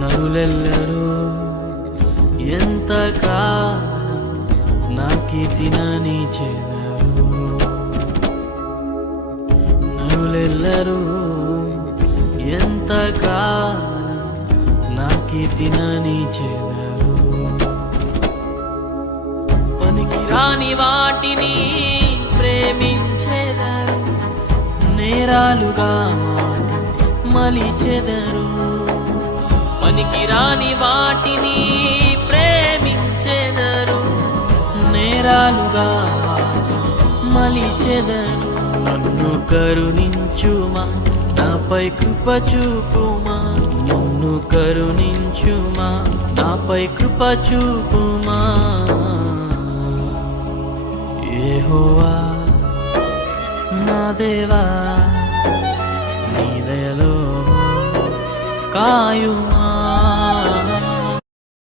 నరులెల్లరూ ఎంతకాలం నా కీర్తిని చెదరు. నరులెల్లరూ ఎంతకాలం నా కీర్తిని చెదరు. పనికిరాని వాటిని ప్రేమించెదరు, నేరాలుగా మలిచెదరు. పనికిరాని వాటిని ప్రేమించెదరు, నేరాలుగా మలిచెదరు. నన్ను కరుణించుమా, నాపై కృప చూపుమా. నన్ను కరుణించుమా, నాపై కృప చూపుమా. యెహోవా నా దేవా, నీ దయలో కాయుమా.